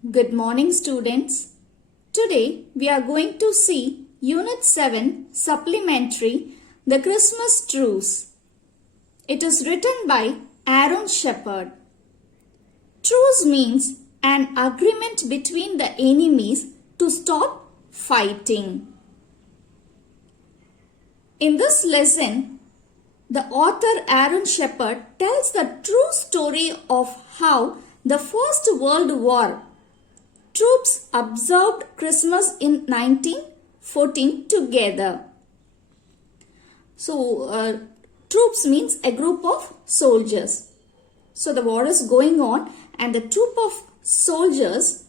Good morning, students. Today we are going to see Unit 7 Supplementary The Christmas Truce. It is written by Aaron Shepard. Truce means an agreement between the enemies to stop fighting. In this lesson, the author Aaron Shepard tells the true story of how the First World War troops observed Christmas in 1914 together. So, troops means a group of soldiers. So, the war is going on and the troop of soldiers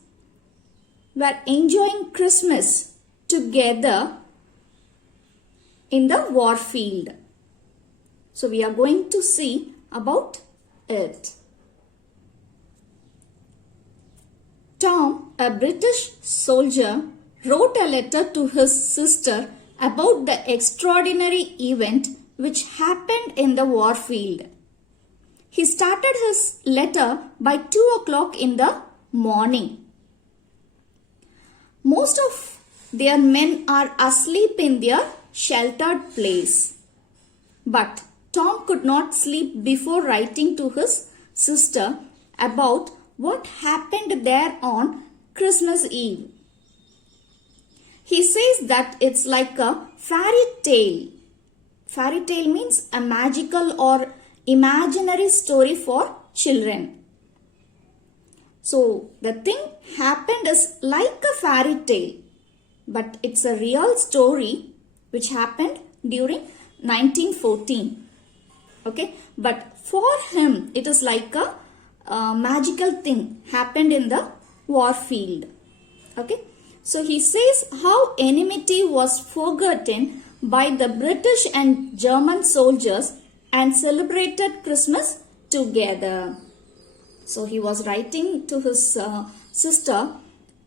were enjoying Christmas together in the war field. So, we are going to see about it. Tom, a British soldier, wrote a letter to his sister about the extraordinary event which happened in the war field. He started his letter by 2 o'clock in the morning. Most of their men are asleep in their sheltered place. But Tom could not sleep before writing to his sister about what happened there on Christmas Eve. He says that it's like a fairy tale. Fairy tale means a magical or imaginary story for children. So the thing happened is like a fairy tale, but it's a real story which happened during 1914. Okay, but for him it is like a magical thing happened in the war field. Okay, so he says how enmity was forgotten by the British and German soldiers and celebrated Christmas together. So he was writing to his sister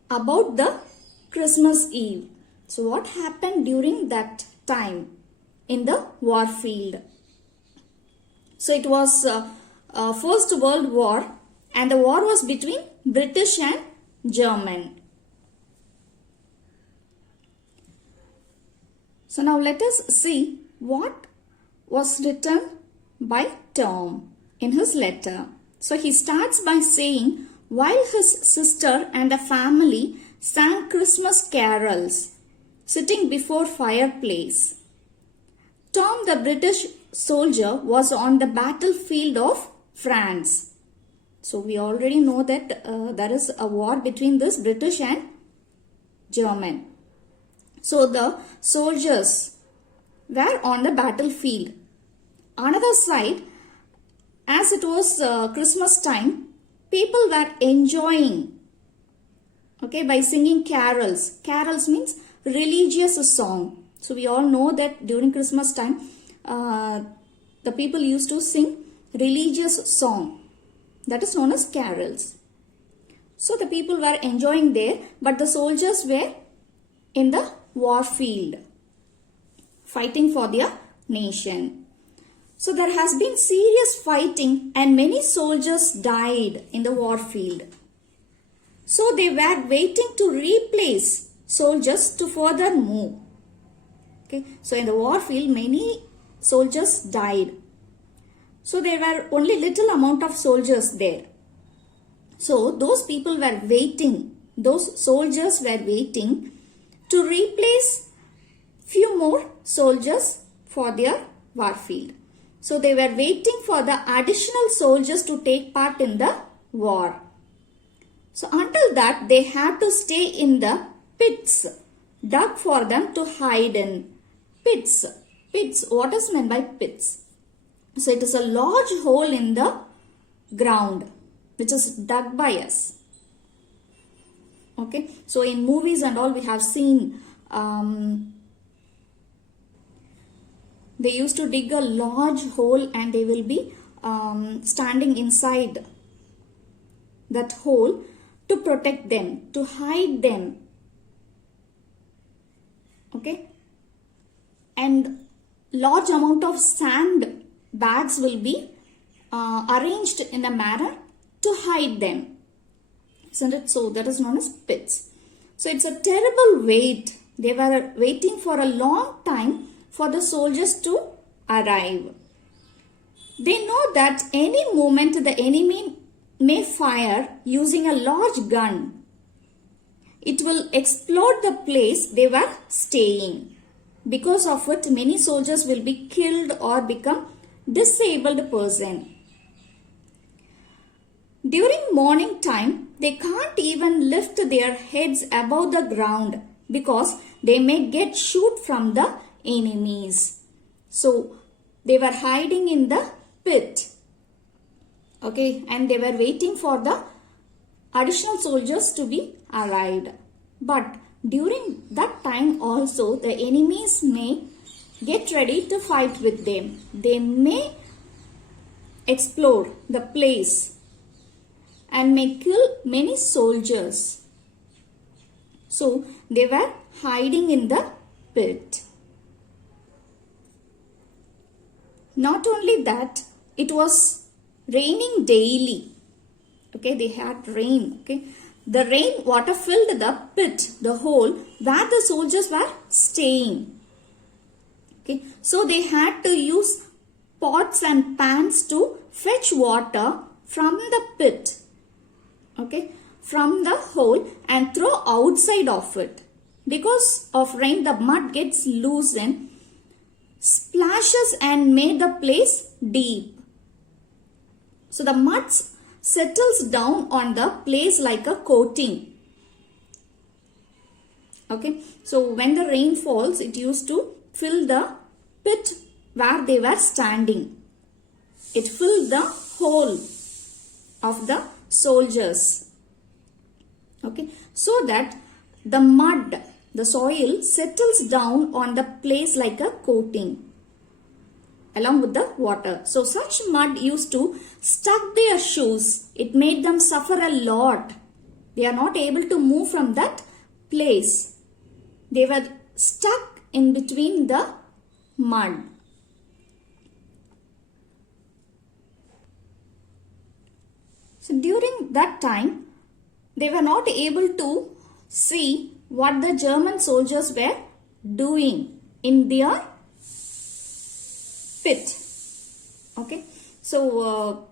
about the Christmas Eve. So what happened during that time in the war field? So it was First World War, and the war was between British and German. So now let us see what was written by Tom in his letter. So he starts by saying, while his sister and the family sang Christmas carols, sitting before fireplace, Tom, the British soldier, was on the battlefield of France. So we already know that there is a war between this British and German. So the soldiers were on the battlefield. Another side, as it was Christmas time, people were enjoying, okay, by singing carols. Carols means religious song. So we all know that during Christmas time, the people used to sing religious song, that is known as carols. So the people were enjoying there, but the soldiers were in the war field fighting for their nation. So there has been serious fighting and many soldiers died in the war field. So they were waiting to replace soldiers to further move. Okay, so in the war field many soldiers died. So there were only little amount of soldiers there. So those people were waiting, those soldiers were waiting to replace few more soldiers for their war field. So they were waiting for the additional soldiers to take part in the war. So until that they had to stay in the pits dug for them to hide in. Pits. Pits. What is meant by pits? So it is a large hole in the ground which is dug by us. Okay. So in movies and all we have seen they used to dig a large hole and they will be standing inside that hole to protect them, to hide them. Okay. And large amount of sand bags will be arranged in a manner to hide them. isn't it? So that is known as pits. So it's a terrible wait. They were waiting for a long time for the soldiers to arrive. They know that any moment the enemy may fire using a large gun. It will explode the place they were staying. Because of it, many soldiers will be killed or become disabled person. During morning time, they can't even lift their heads above the ground because they may get shoot from the enemies. So they were hiding in the pit. Okay, and they were waiting for the additional soldiers to be arrived. But during that time also, the enemies may get ready to fight with them. They may explore the place and may kill many soldiers. So they were hiding in the pit. Not only that, it was raining daily. Okay, they had rain. Okay, the rain water filled the pit, the hole where the soldiers were staying. Okay, so they had to use pots and pans to fetch water from the pit. Okay, from the hole and throw outside of it. Because of rain, the mud gets loosened, splashes and made the place deep. So the mud settles down on the place like a coating. Okay, so when the rain falls, it used to fill the pit where they were standing. It filled the hole of the soldiers. Okay, so that the mud, the soil settles down on the place like a coating along with the water. So such mud used to stuck their shoes. It made them suffer a lot. They are not able to move from that place. They were stuck in between the mud. So during that time, they were not able to see what the German soldiers were doing in their pit. Okay, so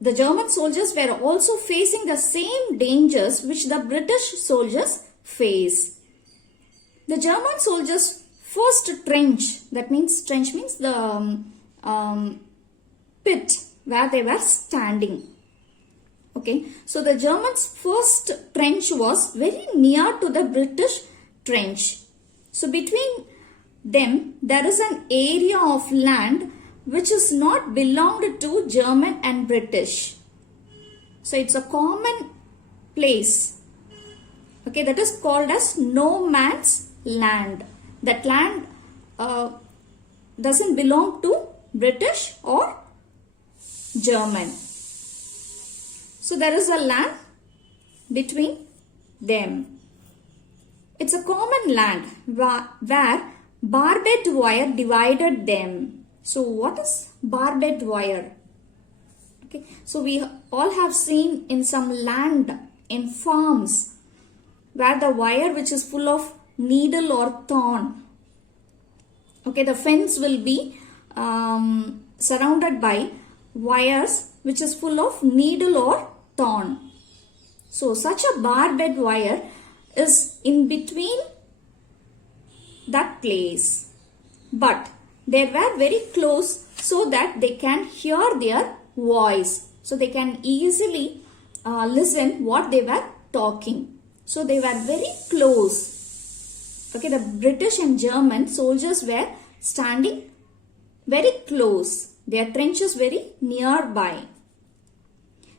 the German soldiers were also facing the same dangers which the British soldiers face. The German soldiers first trench, that means trench means the pit where they were standing. Okay, so the Germans' first trench was very near to the British trench. So between them, there is an area of land which is not belonged to German and British. So it's a common place. Okay, that is called as no man's land. That land doesn't belong to British or German. So there is a land between them. It's a common land where barbed wire divided them. So what is barbed wire? Okay, so we all have seen in some land, in farms, where the wire which is full of needle or thorn. Okay, the fence will be surrounded by wires which is full of needle or thorn. So such a barbed wire is in between that place. But they were very close so that they can hear their voice. So they can easily listen what they were talking. So they were very close. Okay, the British and German soldiers were standing very close. Their trenches very nearby.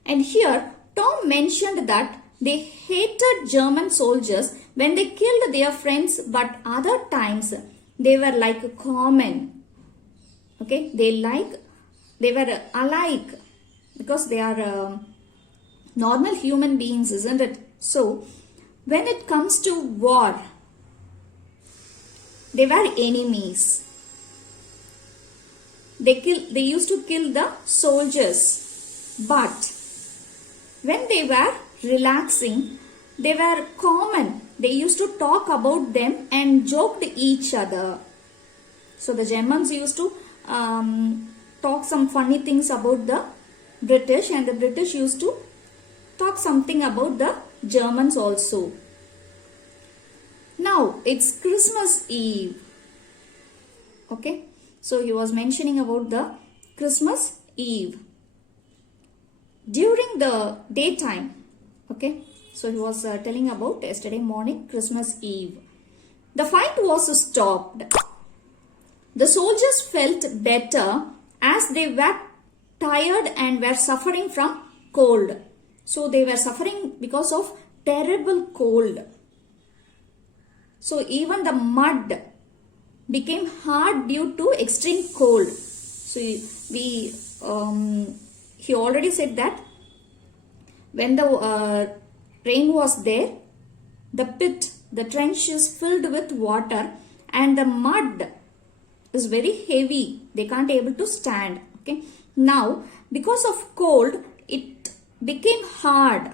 And here Tom mentioned that they hated German soldiers when they killed their friends, but other times they were like common. Okay, they were alike because they are normal human beings, isn't it? So when it comes to war, they were enemies. They used to kill the soldiers, but when they were relaxing. They were common. They used to talk about them and joked each other. So the Germans used to talk some funny things about the British, and the British used to talk something about the Germans also. Now it's Christmas Eve. Okay, so he was mentioning about the Christmas Eve. During the daytime, okay, so he was telling about yesterday morning, Christmas Eve. The fight was stopped. The soldiers felt better as they were tired and were suffering from cold. So they were suffering because of terrible cold. So even the mud became hard due to extreme cold. So he already said that when the rain was there, the pit, the trench is filled with water and the mud is very heavy. They can't able to stand. Okay. Now, because of cold, it became hard.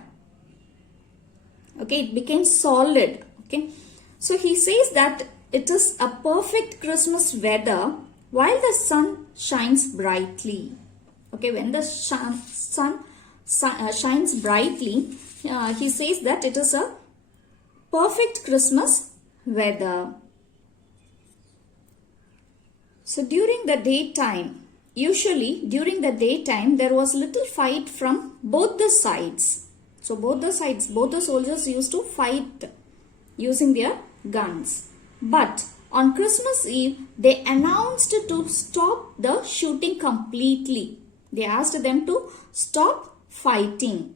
Okay, it became solid. Okay. So he says that it is a perfect Christmas weather while the sun shines brightly. Okay, when the sun shines brightly, he says that it is a perfect Christmas weather. So during the daytime, usually during the daytime, there was little fight from both the sides. So both the sides, both the soldiers used to fight using their guns. But on Christmas Eve, they announced to stop the shooting completely. They asked them to stop fighting.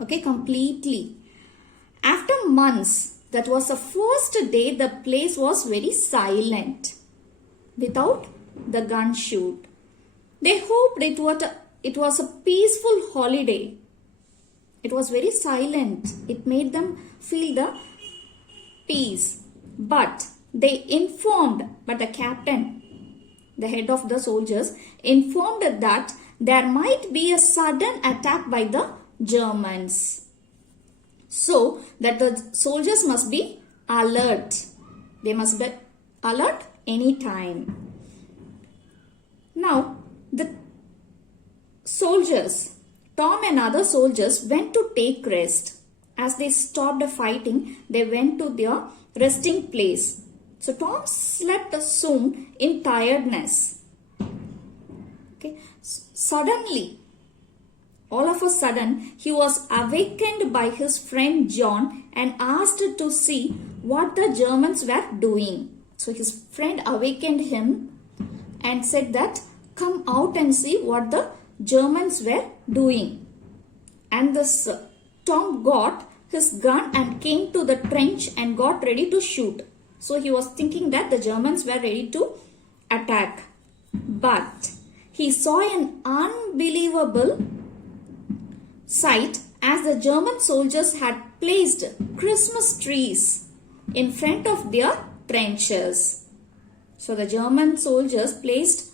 Okay, completely. After months, that was the first day the place was very silent without the gun shoot. They hoped it was a peaceful holiday. It was very silent. It made them feel the peace. But the captain, the head of the soldiers, informed that there might be a sudden attack by the Germans. So that the soldiers must be alert. They must be alert anytime. Now the soldiers, Tom and other soldiers, went to take rest. As they stopped fighting, they went to their resting place. So Tom slept soon in tiredness. Okay. Suddenly, all of a sudden, he was awakened by his friend John and asked to see what the Germans were doing. So his friend awakened him and said that, come out and see what the Germans were doing. And this Tom got his gun and came to the trench and got ready to shoot. So he was thinking that the Germans were ready to attack. But he saw an unbelievable sight as the German soldiers had placed Christmas trees in front of their trenches. So the German soldiers placed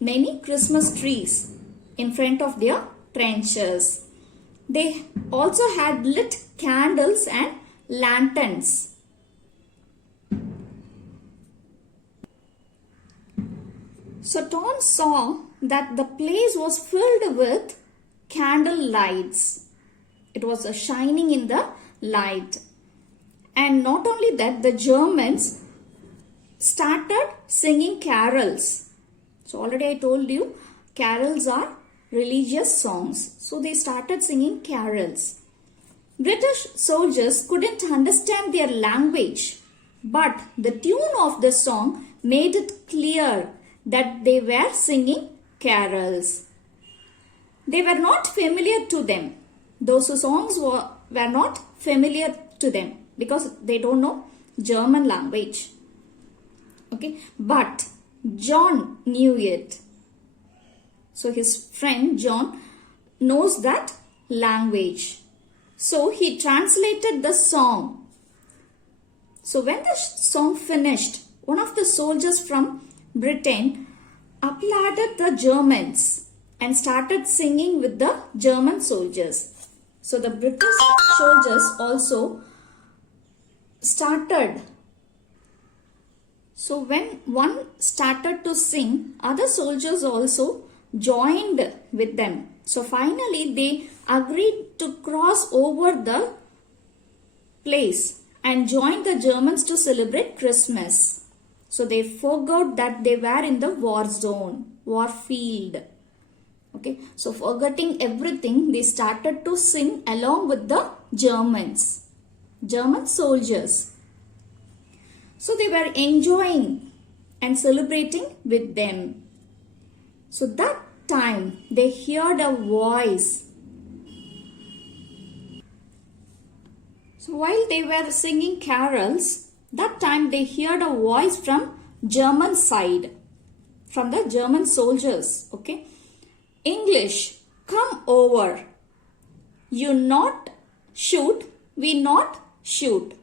many Christmas trees in front of their trenches. They also had lit candles and lanterns. So Tom saw that the place was filled with candle lights. It was shining in the light. And not only that, the Germans started singing carols. So already I told you, carols are religious songs. So they started singing carols. British soldiers couldn't understand their language, but the tune of the song made it clear that they were singing carols. They were not familiar to them. Those songs were not familiar to them because they don't know German language. Okay, but John knew it. So his friend John knows that language. So he translated the song. So when the song finished, one of the soldiers from Britain applauded the Germans and started singing with the German soldiers. So the British soldiers also started. So when one started to sing, other soldiers also joined with them. So finally they agreed to cross over the place and join the Germans to celebrate Christmas. So they forgot that they were in the war zone, war field. Okay, so forgetting everything, they started to sing along with the German soldiers. So they were enjoying and celebrating with them. So that time they heard a voice. So while they were singing carols, that time they heard a voice from German side, from the German soldiers. Okay, English, come over. You not shoot, we not shoot.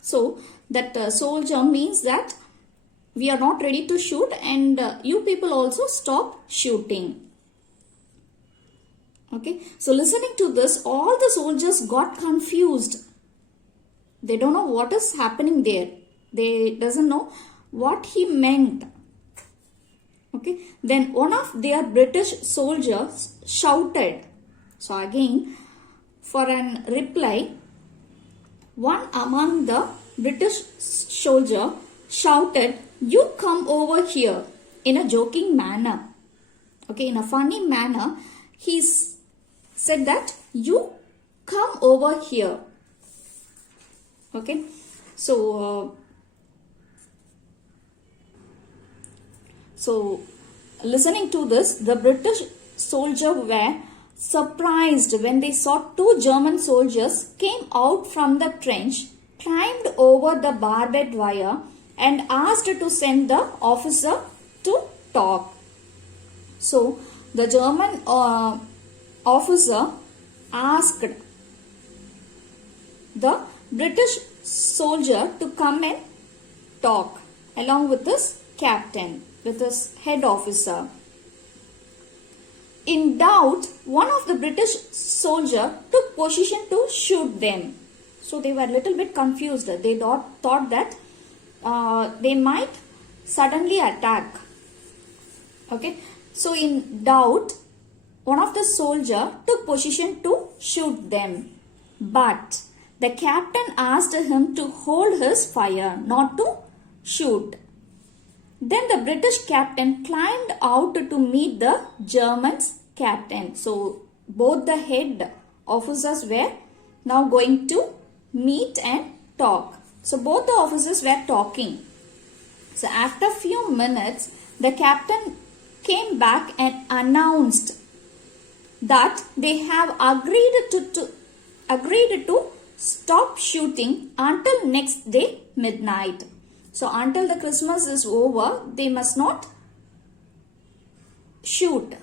So that soldier means that we are not ready to shoot, and you people also stop shooting. Okay, so listening to this, all the soldiers got confused. They don't know what is happening there. They doesn't know what he meant. Okay, then one of their British soldiers shouted. So again, for an reply, one among the British soldier shouted, "You come over here," in a joking manner. Okay, in a funny manner, he said that, "You come over here." Okay, so listening to this, the British soldiers were surprised when they saw two German soldiers came out from the trench, climbed over the barbed wire, and asked to send the officer to talk. So the German officer asked the British soldier to come and talk along with his captain, with his head officer. In doubt, one of the British soldier took position to shoot them. So they were a little bit confused. They thought that they might suddenly attack. Okay, so in doubt, one of the soldier took position to shoot them. But the captain asked him to hold his fire, not to shoot. Then the British captain climbed out to meet the German's captain. So both the head officers were now going to meet and talk. So both the officers were talking. So after a few minutes, the captain came back and announced that they have agreed to stop shooting until next day midnight. So until the Christmas is over, they must not shoot.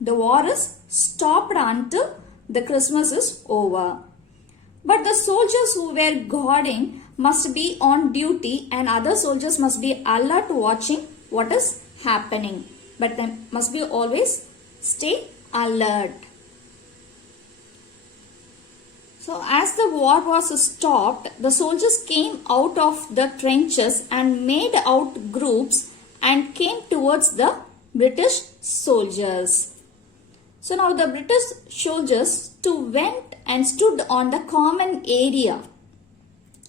The war is stopped until the Christmas is over. But the soldiers who were guarding must be on duty, and other soldiers must be alert watching what is happening. But they must be always stay alert. So as the war was stopped, the soldiers came out of the trenches and made out groups and came towards the British soldiers. So now the British soldiers too went and stood on the common area,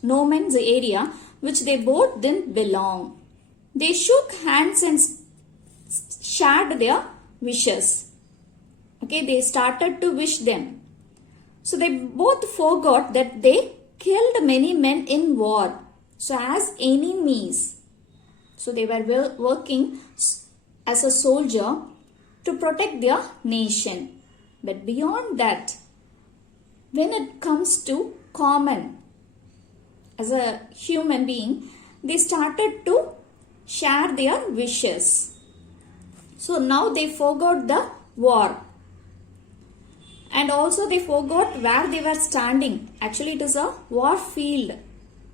no man's area, which they both didn't belong. They shook hands and shared their wishes. Okay, they started to wish them. So they both forgot that they killed many men in war. So as enemies. So they were working as a soldier to protect their nation. But beyond that, when it comes to common, as a human being, they started to share their wishes. So now they forgot the war. And also they forgot where they were standing. Actually it is a war field.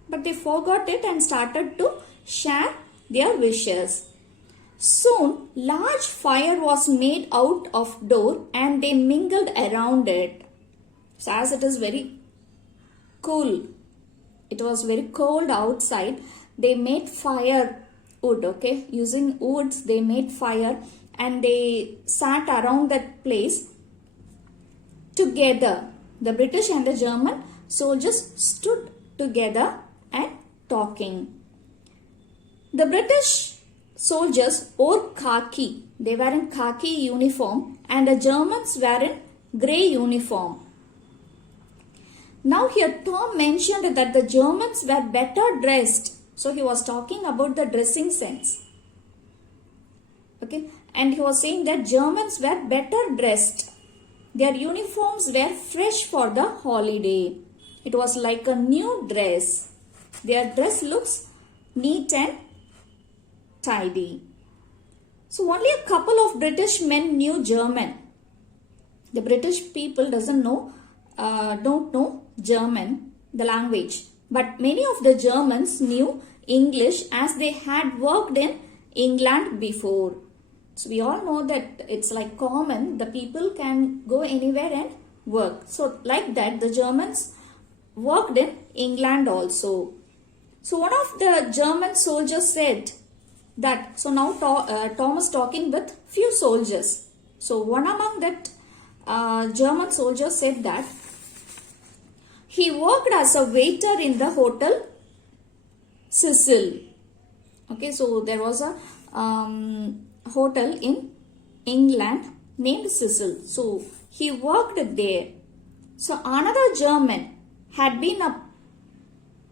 But they forgot it and started to share their wishes. Soon large fire was made out of door and they mingled around it. So as it is very cool, it was very cold outside, they made fire wood, okay, using woods they made fire, and they sat around that place together. The British and the German soldiers stood together and talking. The British soldiers wore khaki. They were in khaki uniform, and the Germans were in grey uniform. Now here Tom mentioned that the Germans were better dressed. So he was talking about the dressing sense. Okay, and he was saying that Germans were better dressed. Their uniforms were fresh for the holiday. It was like a new dress. Their dress looks neat and tidy. So only a couple of British men knew German. The British people don't know German, the language. But many of the Germans knew English as they had worked in England before. So we all know that it's like common, the people can go anywhere and work. So like that, the Germans worked in England also. So one of the German soldiers said that, so now Tom is talking with few soldiers. So one among that German soldier said that he worked as a waiter in the hotel Cecil. Okay, so there was a hotel in England named Cecil. So he worked there. So another German had been a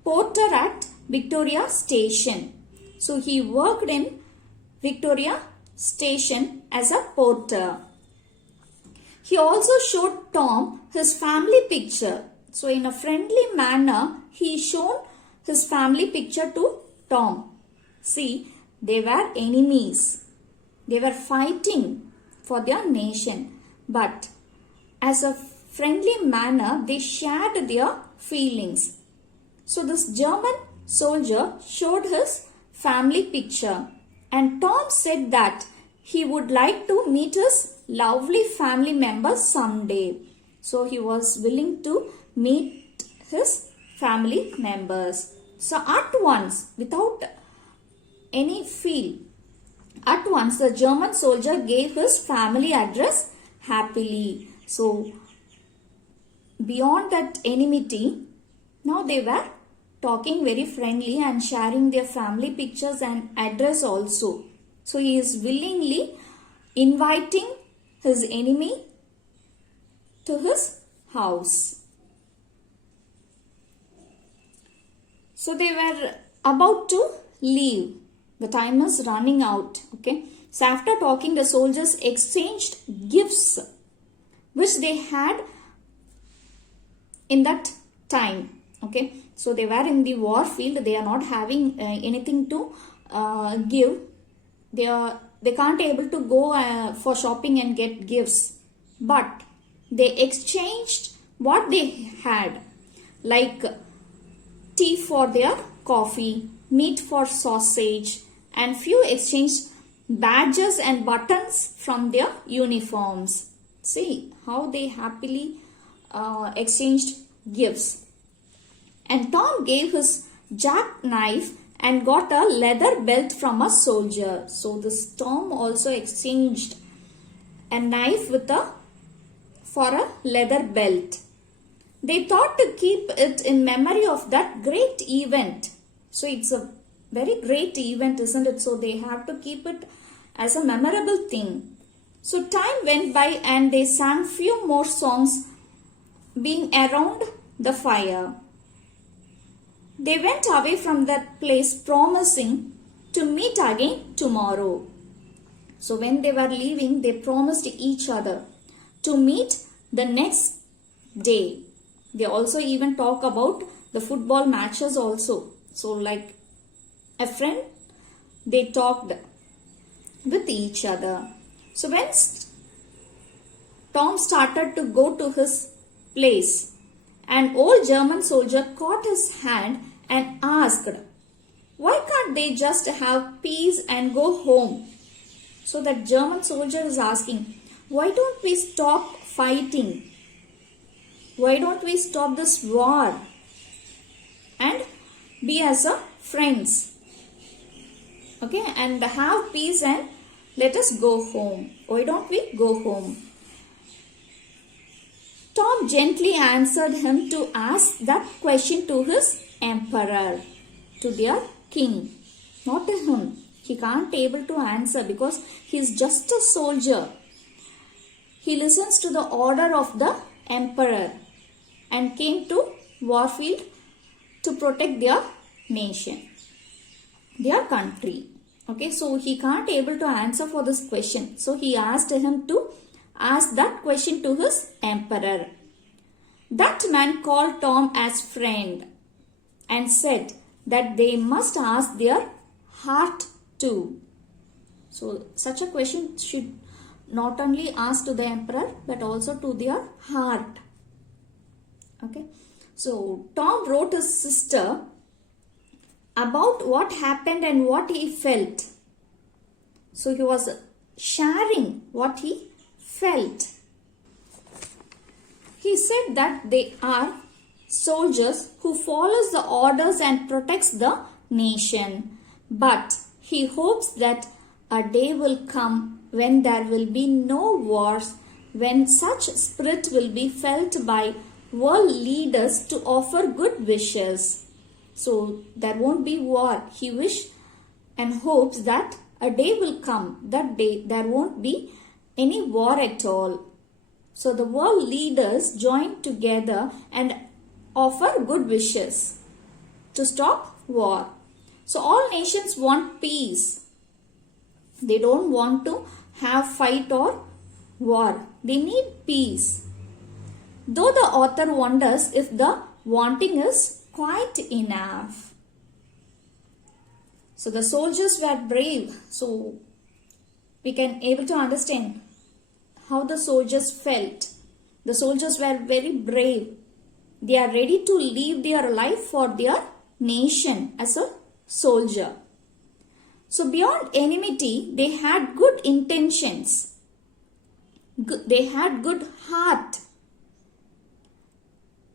porter at Victoria Station. So he worked in Victoria Station as a porter. He also showed Tom his family picture. So in a friendly manner, he showed his family picture to Tom. See, they were enemies. They were fighting for their nation. But as a friendly manner, they shared their feelings. So this German soldier showed his family picture. And Tom said that he would like to meet his lovely family members someday. So he was willing to meet his family members. So at once, without any feel, at once the German soldier gave his family address happily. So beyond that enmity, now they were talking very friendly and sharing their family pictures and address also. So he is willingly inviting his enemy to his house. So they were about to leave. The time is running out. Okay. So after talking, the soldiers exchanged gifts which they had in that time. Okay. So they were in the war field. They are not having anything to give. They can't able to go for shopping and get gifts. But they exchanged what they had, like tea for their coffee, meat for sausage, and few exchanged badges and buttons from their uniforms. See how they happily exchanged gifts. And Tom gave his jackknife and got a leather belt from a soldier. So this Tom also exchanged a knife for a leather belt. They thought to keep it in memory of that great event. So it's a very great event, isn't it? So they have to keep it as a memorable thing. So time went by and they sang few more songs being around the fire. They went away from that place promising to meet again tomorrow. So when they were leaving, they promised each other to meet the next day. They also even talk about the football matches also. So like a friend, they talked with each other. So when Tom started to go to his place, an old German soldier caught his hand and asked, why can't they just have peace and go home? So that German soldier is asking, why don't we stop fighting? why don't we stop this war and be as a friends? Okay, and have peace and let us go home. Why don't we go home? Tom gently answered him to ask that question to his emperor, to their king, not to him. He can't able to answer because he is just a soldier. He listens to the order of the emperor and came to warfield to protect their nation, their country. Okay, so he can't able to answer for this question. So he asked him to ask that question to his emperor. That man called Tom as friend and said that they must ask their heart too. So such a question should not only ask to the emperor but also to their heart. Okay, so Tom wrote his sister about what happened and what he felt. So he was sharing what he felt. He said that they are soldiers who follows the orders and protects the nation. But he hopes that a day will come when there will be no wars, when such spirit will be felt by world leaders to offer good wishes. So there won't be war. He wishes and hopes that a day will come. That day there won't be any war at all. So the world leaders join together and offer good wishes to stop war. So all nations want peace. They don't want to have fight or war. They need peace. Though the author wonders if the wanting is quite enough. So the soldiers were brave. So we can able to understand how the soldiers felt. The soldiers were very brave. They are ready to leave their life for their nation as a soldier. So beyond enmity, they had good intentions. They had good heart.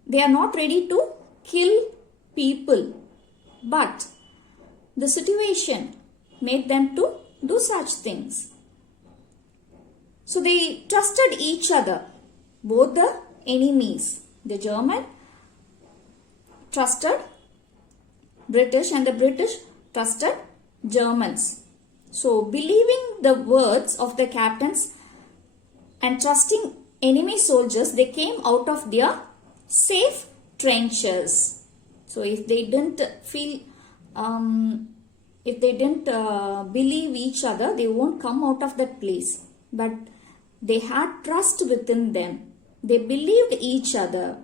They are not ready to kill people. But the situation made them to do such things. So they trusted each other, both the enemies. The German trusted British and the British trusted Germans. So believing the words of the captains and trusting enemy soldiers, they came out of their safe trenches. So if they didn't feel, if they didn't believe each other, they won't come out of that place. But they had trust within them. They believed each other.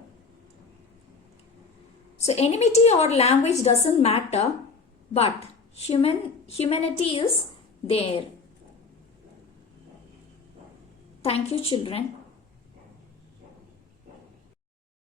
So enmity or language doesn't matter, but humanity is there. Thank you, children.